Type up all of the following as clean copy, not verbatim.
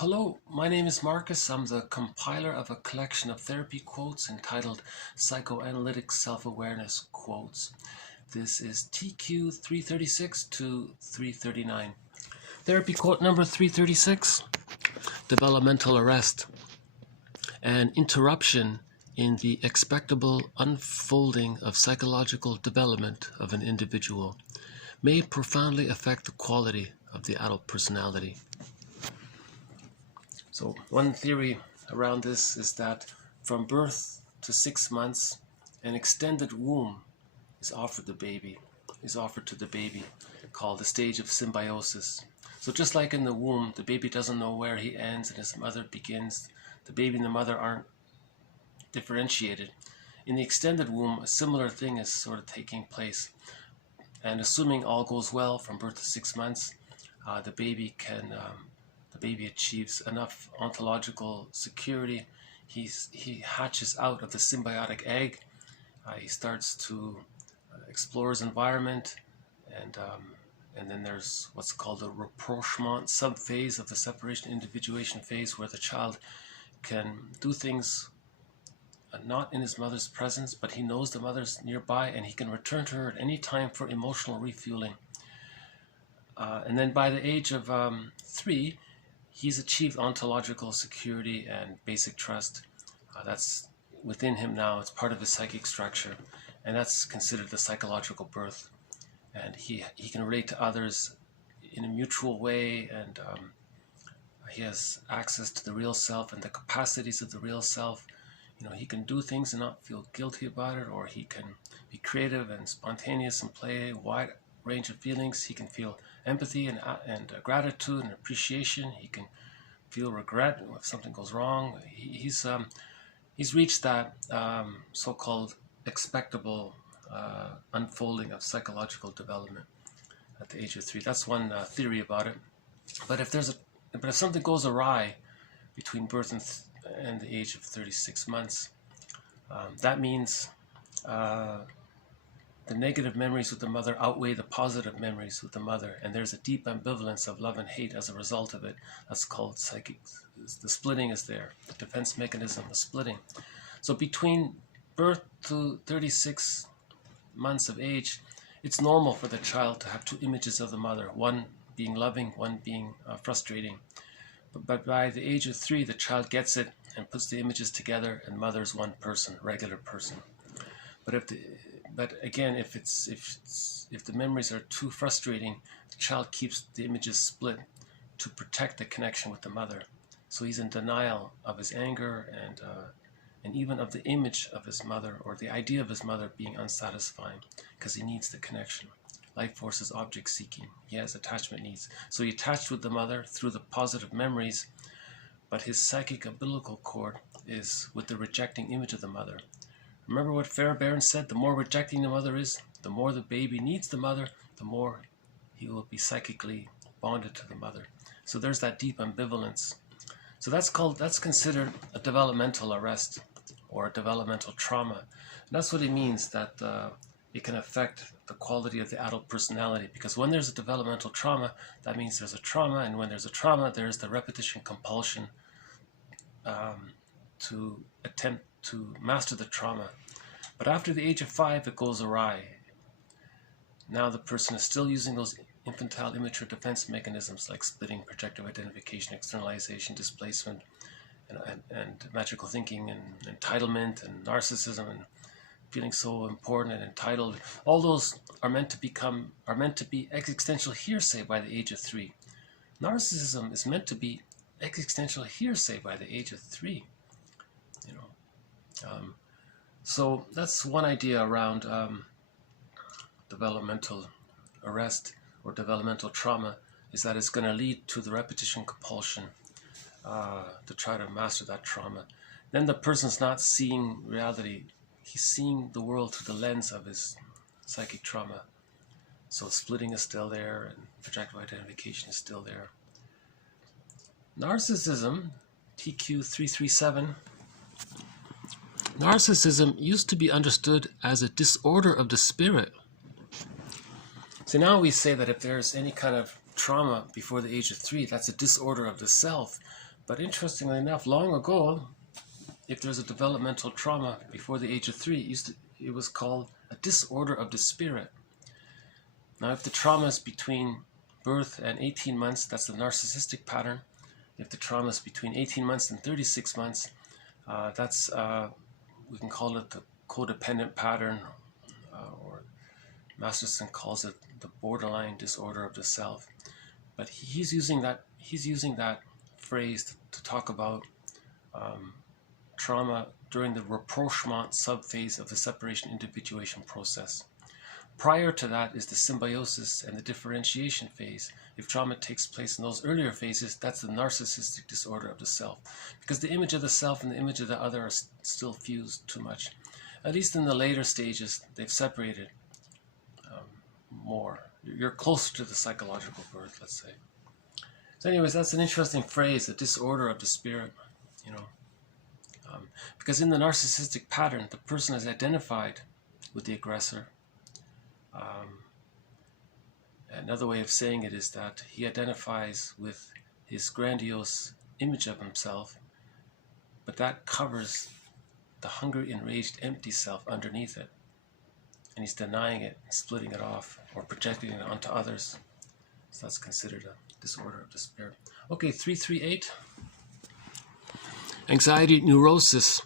Hello, my name is Marcus. I'm the compiler of a collection of therapy quotes entitled Psychoanalytic Self-Awareness Quotes. This is TQ 336 to 339. Therapy quote number 336, Developmental Arrest. An interruption in the expectable unfolding of psychological development of an individual may profoundly affect the quality of the adult personality. So one theory around this is that from birth to 6 months, an extended womb is offered to the baby, called the stage of symbiosis. So just like in the womb, the baby doesn't know where he ends and his mother begins. The baby and the mother aren't differentiated. In the extended womb, a similar thing is sort of taking place. And assuming all goes well from birth to 6 months, the baby achieves enough ontological security. He hatches out of the symbiotic egg. He starts to explore his environment, and then there's what's called the rapprochement sub-phase of the separation individuation phase, where the child can do things not in his mother's presence, but he knows the mother's nearby and he can return to her at any time for emotional refueling. And then by the age of 3, he's achieved ontological security and basic trust. That's within him now. It's part of his psychic structure, and that's considered the psychological birth. And he can relate to others in a mutual way, and he has access to the real self and the capacities of the real self. He can do things and not feel guilty about it, or he can be creative and spontaneous and play a wide range of feelings. He can feel empathy and gratitude and appreciation. He can feel regret if something goes wrong. He's reached that so-called expectable unfolding of psychological development at the age of 3. That's one theory about it. But if something goes awry between birth and the age of 36 months, that means the negative memories with the mother outweigh the positive memories with the mother, and there's a deep ambivalence of love and hate as a result of it. That's called psychic. The splitting is there, the defense mechanism, the splitting. So between birth to 36 months of age, it's normal for the child to have 2 images of the mother, one being loving, one being frustrating. But by the age of 3, the child gets it and puts the images together, and mother's one person, regular person. But again, if the memories are too frustrating, the child keeps the images split to protect the connection with the mother. So he's in denial of his anger and even of the image of his mother, or the idea of his mother being unsatisfying, because he needs the connection. Life force is object seeking. He has attachment needs. So he attached with the mother through the positive memories, but his psychic umbilical cord is with the rejecting image of the mother. Remember what Fairbairn said, the more rejecting the mother is, the more the baby needs the mother, the more he will be psychically bonded to the mother. So there's that deep ambivalence. So that's considered a developmental arrest or a developmental trauma. And that's what it means, that it can affect the quality of the adult personality, because when there's a developmental trauma, that means there's a trauma, and when there's a trauma, there's the repetition compulsion to attempt to master the trauma. But after the age of 5, it goes awry. Now the person is still using those infantile immature defense mechanisms like splitting, projective identification, externalization, displacement, and magical thinking, and entitlement, and narcissism, and feeling so important and entitled. All those are meant to be existential hearsay by the age of 3. Narcissism is meant to be existential hearsay by the age of 3. So that's one idea around developmental arrest or developmental trauma, is that it's going to lead to the repetition compulsion to try to master that trauma. Then the person's not seeing reality. He's seeing the world through the lens of his psychic trauma. So splitting is still there, and projective identification is still there. Narcissism, TQ 337. Narcissism used to be understood as a disorder of the spirit. So now we say that if there's any kind of trauma before the age of 3, that's a disorder of the self. But interestingly enough, long ago, if there's a developmental trauma before the age of 3, it was called a disorder of the spirit. Now, if the trauma is between birth and 18 months, that's the narcissistic pattern. If the trauma is between 18 months and 36 months, that's, we can call it the codependent pattern, or Masterson calls it the borderline disorder of the self. But he's using that phrase to talk about trauma during the rapprochement subphase of the separation individuation process. Prior to that is the symbiosis and the differentiation phase. If trauma takes place in those earlier phases, that's the narcissistic disorder of the self, because the image of the self and the image of the other are still fused too much. At least in the later stages, they've separated more. You're closer to the psychological birth, let's say. So anyways, that's an interesting phrase, the disorder of the spirit, you know. Because in the narcissistic pattern, the person is identified with the aggressor. Another way of saying it is that he identifies with his grandiose image of himself, but that covers the hungry, enraged, empty self underneath it. And he's denying it, splitting it off, or projecting it onto others. So that's considered a disorder of the spirit. Okay, 338. Anxiety neurosis.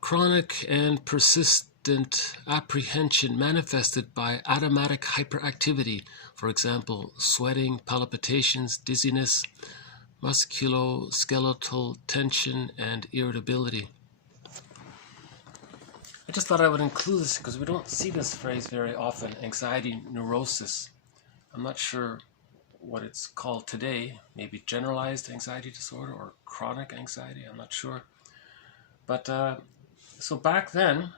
Chronic and persistent apprehension manifested by automatic hyperactivity. For example, sweating, palpitations, dizziness, musculoskeletal tension, and irritability. I just thought I would include this because we don't see this phrase very often, anxiety neurosis. I'm not sure what it's called today, maybe generalized anxiety disorder or chronic anxiety, I'm not sure. But so back then,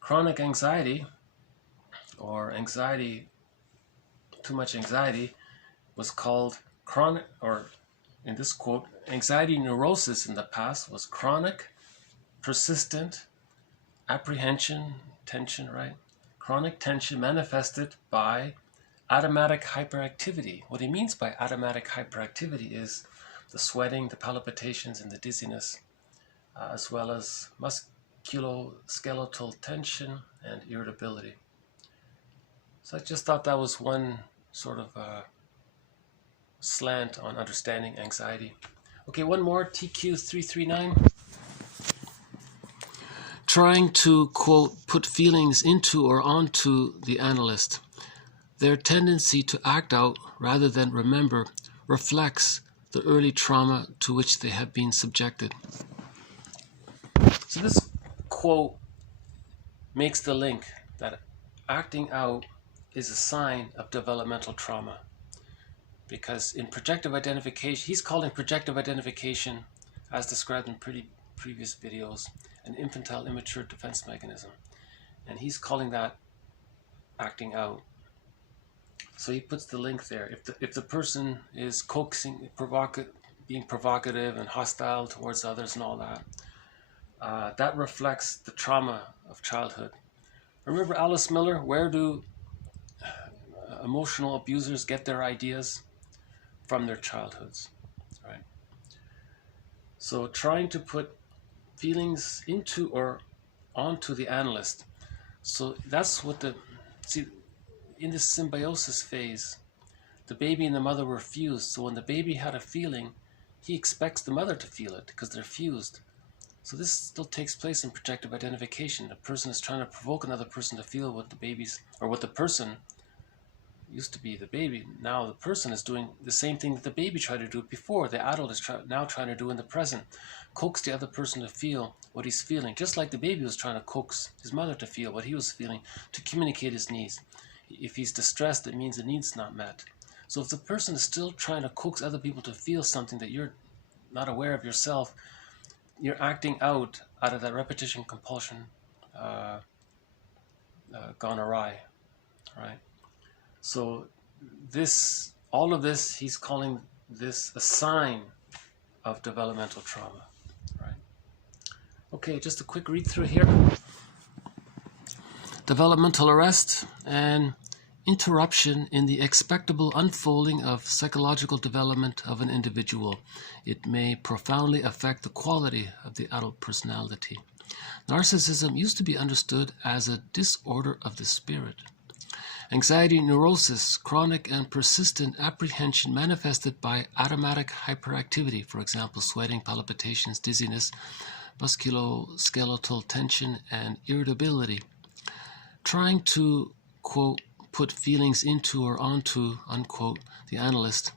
chronic anxiety or anxiety, too much anxiety, was called chronic, or in this quote, anxiety neurosis in the past was chronic, persistent apprehension, tension, right? Chronic tension manifested by automatic hyperactivity. What he means by automatic hyperactivity is the sweating, the palpitations, and the dizziness, as well as musculoskeletal tension and irritability. So I just thought that was one sort of slant on understanding anxiety. Okay, one more, TQ 339. Trying to, quote, put feelings into or onto the analyst. Their tendency to act out rather than remember reflects the early trauma to which they have been subjected. So this quote makes the link that acting out is a sign of developmental trauma. Because in projective identification, he's calling projective identification, as described in previous videos, an infantile immature defense mechanism. And he's calling that acting out. So he puts the link there. If the person is coaxing, being provocative and hostile towards others and all that, that reflects the trauma of childhood. Remember Alice Miller? Where do emotional abusers get their ideas? From their childhoods, right? So trying to put feelings into or onto the analyst. So that's what in this symbiosis phase, the baby and the mother were fused. So when the baby had a feeling, he expects the mother to feel it because they're fused. So this still takes place in projective identification. The person is trying to provoke another person to feel what the baby's, or what the person used to be the baby. Now the person is doing the same thing that the baby tried to do before. The adult is now trying to do in the present. Coax the other person to feel what he's feeling, just like the baby was trying to coax his mother to feel what he was feeling, to communicate his needs. If he's distressed, it means the need's not met. So if the person is still trying to coax other people to feel something that you're not aware of yourself, you're acting out of that repetition compulsion gone awry, right? So all of this, he's calling this a sign of developmental trauma, right? Okay, just a quick read through here. Developmental arrest and interruption in the expectable unfolding of psychological development of an individual. It may profoundly affect the quality of the adult personality. Narcissism used to be understood as a disorder of the spirit. Anxiety neurosis, chronic and persistent apprehension manifested by automatic hyperactivity, for example, sweating, palpitations, dizziness, musculoskeletal tension, and irritability. Trying to, quote, put feelings into or onto, unquote, the analyst.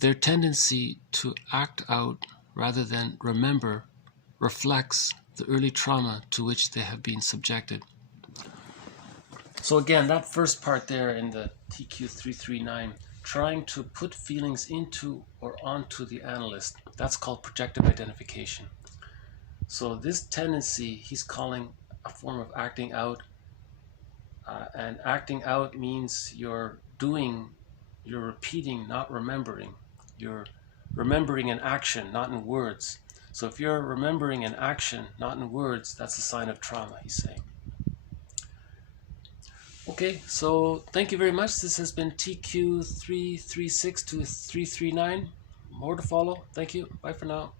Their tendency to act out rather than remember reflects the early trauma to which they have been subjected. So again, that first part there in the TQ339, trying to put feelings into or onto the analyst, that's called projective identification. So this tendency, he's calling a form of acting out, and acting out means you're repeating, not remembering. You're remembering an action, not in words. So if you're remembering an action, not in words, that's a sign of trauma, he's saying. Okay, so thank you very much. This has been TQ336 to 339. More to follow. Thank you. Bye for now.